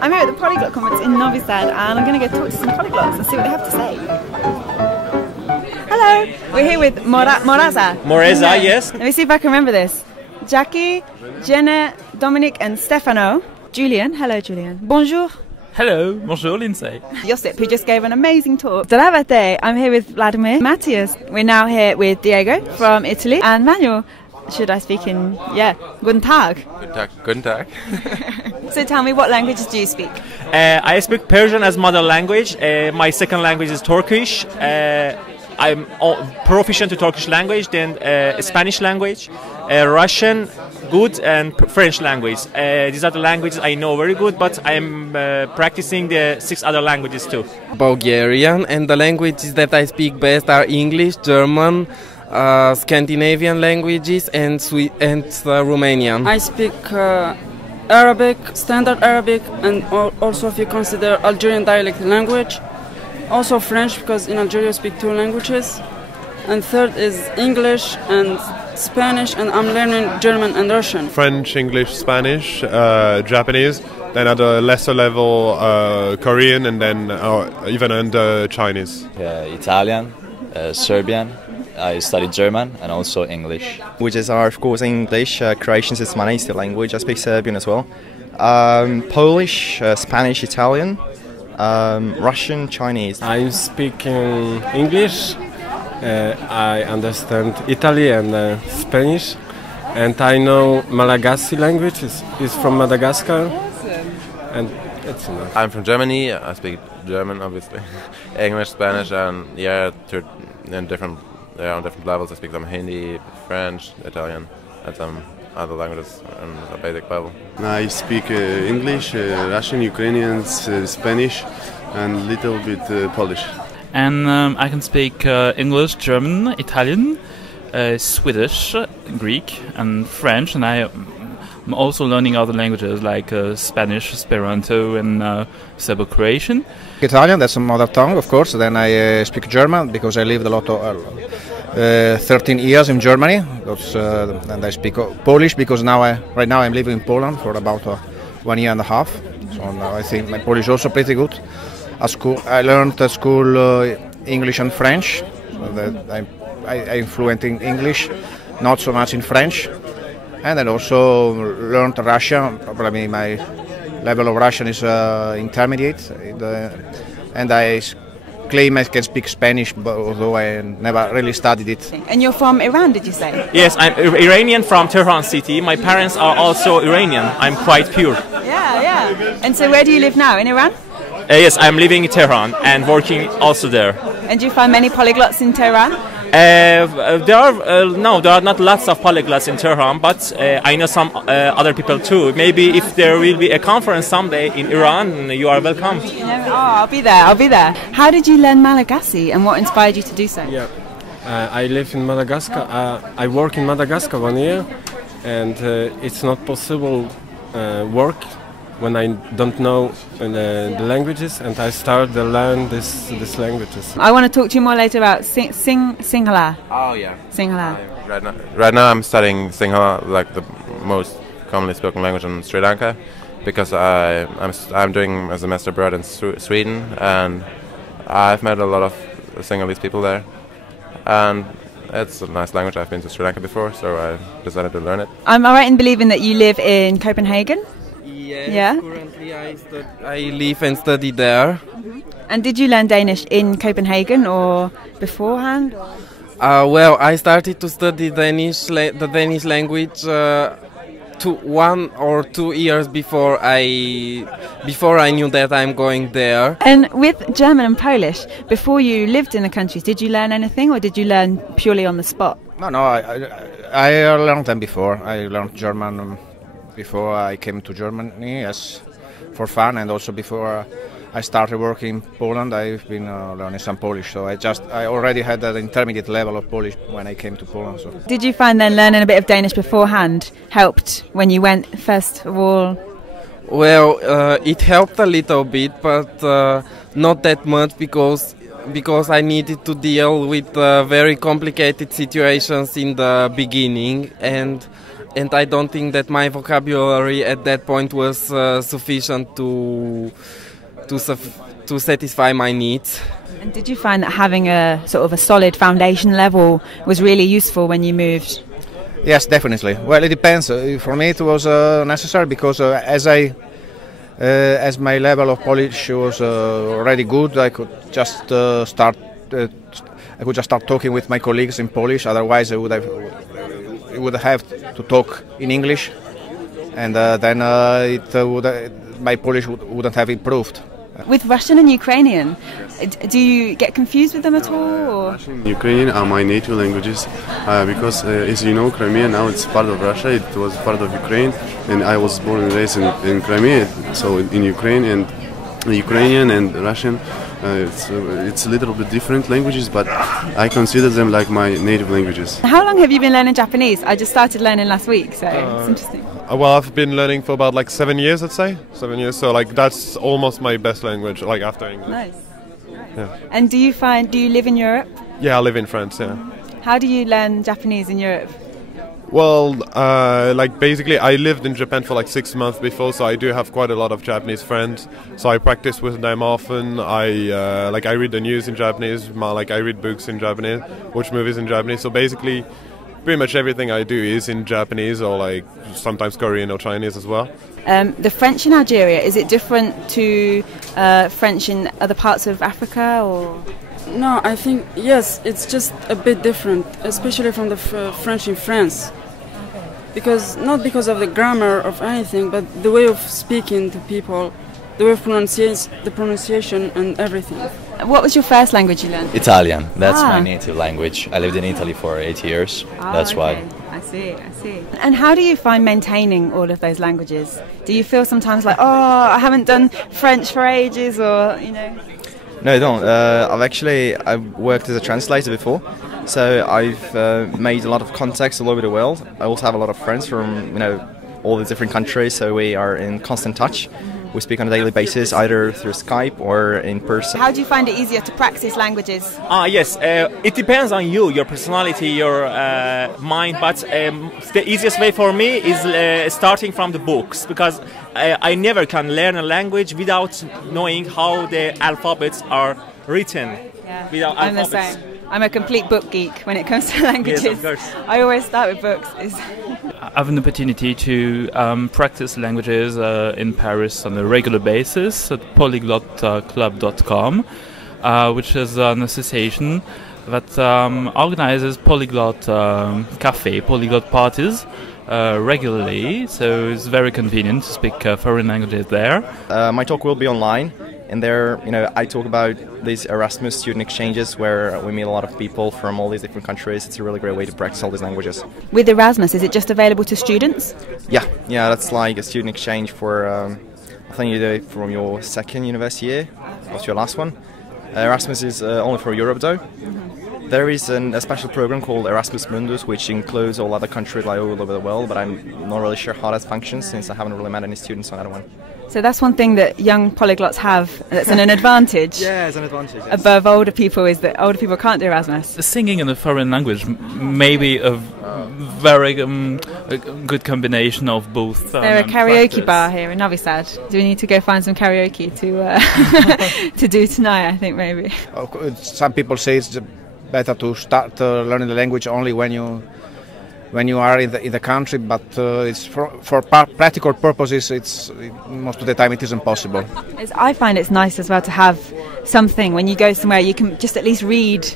I'm here at the Polyglot conference in Novi and I'm going to go talk to some polyglots and see what they have to say. Hello, we're here with Moreza. Moreza, yes. Let me see if I can remember this. Jackie, Jenna, Dominic and Stefano. Julian, hello Julian. Bonjour. Hello, bonjour Lindsay. Josip, who just gave an amazing talk. Zdravate, I'm here with Vladimir. Matthias, we're now here with Diego from Italy. And Manuel, should I speak in, Guten Tag. Guten Tag. So tell me, what languages do you speak? I speak Persian as mother language. My second language is Turkish. I'm proficient to Turkish language, then Spanish language, Russian, good, and French language. These are the languages I know very good, but I'm practicing the 6 other languages too. Bulgarian, and the languages that I speak best are English, German, Scandinavian languages, and Romanian. I speak Arabic, Standard Arabic, and also if you consider Algerian dialect language. Also French, because in Algeria you speak 2 languages. And third is English and Spanish, and I'm learning German and Russian. French, English, Spanish, Japanese, then at a lesser level Korean, and then even under Chinese. Italian, Serbian. I studied German and also English. Languages are, of course, English. Croatian is my native language. I speak Serbian as well. Polish, Spanish, Italian, Russian, Chinese. I'm speaking English. I understand Italian and Spanish, and I know Malagasy language. It's from Madagascar, and that's enough. I'm from Germany. I speak German, obviously. English, Spanish, and on different levels. I speak some Hindi, French, Italian, and some other languages on a basic level. I speak English, Russian, Ukrainian, Spanish, and a little bit Polish. And I can speak English, German, Italian, Swedish, Greek, and French. And I'm also learning other languages like Spanish, Esperanto, and Serbo-Croatian. Italian, that's a mother tongue, of course. Then I speak German because I lived a lot of 13 years in Germany. And I speak Polish because right now I'm living in Poland for about 1 year and a half. So now I think my Polish is also pretty good. At school, I learned at school English and French. So that I'm fluent in English, not so much in French. And then also learned Russian. Probably my level of Russian is intermediate. And I claim I can speak Spanish, although I never really studied it. And you're from Iran, did you say? Yes, I'm Iranian from Tehran city. My parents are also Iranian. I'm quite pure. Yeah. And so where do you live now, in Iran? Yes, I'm living in Tehran and working also there. And do you find many polyglots in Tehran? There are not lots of polyglots in Tehran, but I know some other people too. Maybe if there will be a conference someday in Iran, you are welcome. I'll be there. How did you learn Malagasy and what inspired you to do so? Yeah, I live in Madagascar. I work in Madagascar 1 year, and it's not possible work when I don't know the languages, and I started to learn these languages. I want to talk to you more later about Sinhala. Oh yeah. Sinhala. Right now I'm studying Sinhala, like the most commonly spoken language in Sri Lanka, because I'm doing a semester abroad in Sweden, and I've met a lot of Sinhalese people there, and it's a nice language. I've been to Sri Lanka before, so I decided to learn it. Am I right in believing that you live in Copenhagen? Yes, currently I live and study there. And did you learn Danish in Copenhagen or beforehand? Well, I started to study the Danish language 1 or 2 years before I knew that I'm going there. And with German and Polish, before you lived in the countries, did you learn anything or did you learn purely on the spot? No, I learned them before. I learned German before I came to Germany, yes, for fun, and also before I started working in Poland, I've been learning some Polish. So I already had that intermediate level of Polish when I came to Poland. So. Did you find then learning a bit of Danish beforehand helped when you went first of all? Well, it helped a little bit, but not that much because I needed to deal with very complicated situations in the beginning, and and I don't think that my vocabulary at that point was sufficient to satisfy my needs. And did you find that having a sort of a solid foundation level was really useful when you moved? Yes, definitely. Well, it depends. For me, it was necessary because as my level of Polish was already good, I could just start. I could just start talking with my colleagues in Polish. Otherwise, I would have to talk in English, and then my Polish wouldn't have improved. With Russian and Ukrainian, do you get confused with them at all? Or? Russian and Ukrainian are my native languages because, as you know, Crimea now it's part of Russia. It was part of Ukraine, and I was born and raised in Crimea, so in Ukraine. And Ukrainian and Russian, it's a little bit different languages, but I consider them like my native languages. How long have you been learning Japanese? I just started learning last week, so it's interesting. Well, I've been learning for about like 7 years, I'd say. 7 years, so like that's almost my best language, like after English. Nice. Yeah. And do you live in Europe? Yeah, I live in France, yeah. How do you learn Japanese in Europe? Well, like basically I lived in Japan for like 6 months before, so I do have quite a lot of Japanese friends. So I practice with them often. I read the news in Japanese, I read books in Japanese, watch movies in Japanese. So basically pretty much everything I do is in Japanese, or like sometimes Korean or Chinese as well. The French in Algeria, is it different to French in other parts of Africa, or? No, I think, yes, it's just a bit different, especially from the French in France. Not because of the grammar of anything, but the way of speaking to people, the way of the pronunciation and everything. What was your first language you learned? Italian. That's my native language. I lived in Italy for 8 years. That's why. I see. And how do you find maintaining all of those languages? Do you feel sometimes like, oh, I haven't done French for ages, or, you know? No, I don't. I've worked as a translator before, so I've made a lot of contacts all over the world. I also have a lot of friends from all the different countries, so we are in constant touch. We speak on a daily basis, either through Skype or in person. How do you find it easier to practice languages? Yes, it depends on you, your personality, your mind, but the easiest way for me is starting from the books, because I never can learn a language without knowing how the alphabets are written. Yeah, without I'm alphabets. the same. I'm a complete book geek when it comes to languages. Yes, of course. I always start with books. I have an opportunity to practice languages in Paris on a regular basis at polyglotclub.com, which is an association that organizes polyglot cafe, polyglot parties regularly. So it's very convenient to speak foreign languages there. My talk will be online. And there, I talk about these Erasmus student exchanges where we meet a lot of people from all these different countries. It's a really great way to practice all these languages. With Erasmus, is it just available to students? Yeah, that's like a student exchange for, I think you do it from your second university year, or your last one. Erasmus is only for Europe though. Mm-hmm. There is a special program called Erasmus Mundus, which includes all other countries like all over the world, but I'm not really sure how that functions since I haven't really met any students on that one. So that's one thing that young polyglots have that's an advantage. Yeah, it's an advantage. Yes. Above older people, is that older people can't do Erasmus. Singing in a foreign language may be a very a good combination of both. There's a karaoke bar here in Novi Sad. Do we need to go find some karaoke to do tonight? I think maybe. Some people say it's better to start learning the language only when you are in the country, but it's for practical purposes. Most of the time it isn't possible. I find it's nice as well to have something when you go somewhere you can just at least read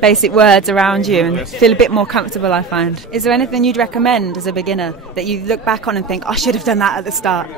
basic words around you and feel a bit more comfortable. I find. Is there anything you'd recommend as a beginner that you look back on and think, I should have done that at the start?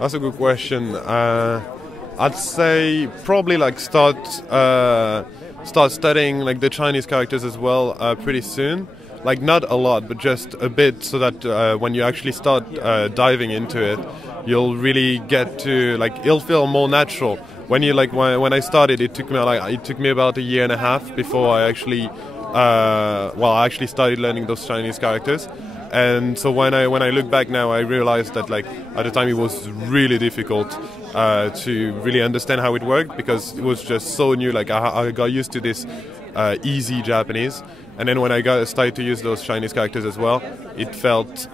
That's a good question. I'd say probably like start studying like the Chinese characters as well pretty soon. Like not a lot, but just a bit, so that when you actually start diving into it, you'll really get to it'll feel more natural. When you when I started, it took me about 1.5 years before I actually started learning those Chinese characters. And so when I look back now, I realized that at the time it was really difficult to really understand how it worked, because it was just so new. I got used to this easy Japanese, And then when I started to use those Chinese characters as well, it felt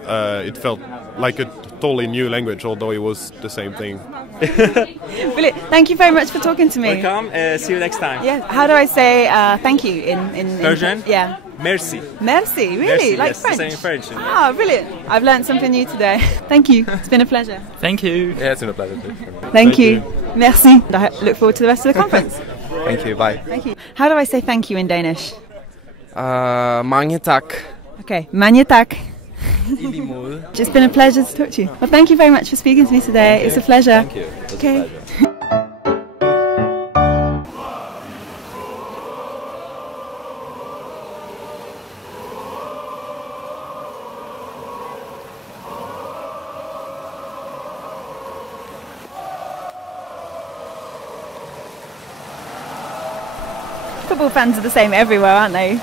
like a totally new language, although it was the same thing. Brilliant. Thank you very much for talking to me. Welcome. See you next time. Yeah. How do I say thank you in Persian? Yeah. Merci. Merci. Really? Merci, like yes, French? the same French. Ah, brilliant. I've learned something new today. Thank you. It's been a pleasure. Thank you. Yeah, it's been a pleasure too. Thank you. Merci. I look forward to the rest of the conference. Thank you. Bye. Thank you. How do I say thank you in Danish? Mange tak. Okay. Mange tak. It's been a pleasure to talk to you. Well, thank you very much for speaking to me today. It's a pleasure. Thank you. It was Okay. a pleasure. Football fans are the same everywhere, aren't they?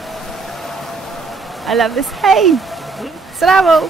I love this. Hey! Salamo!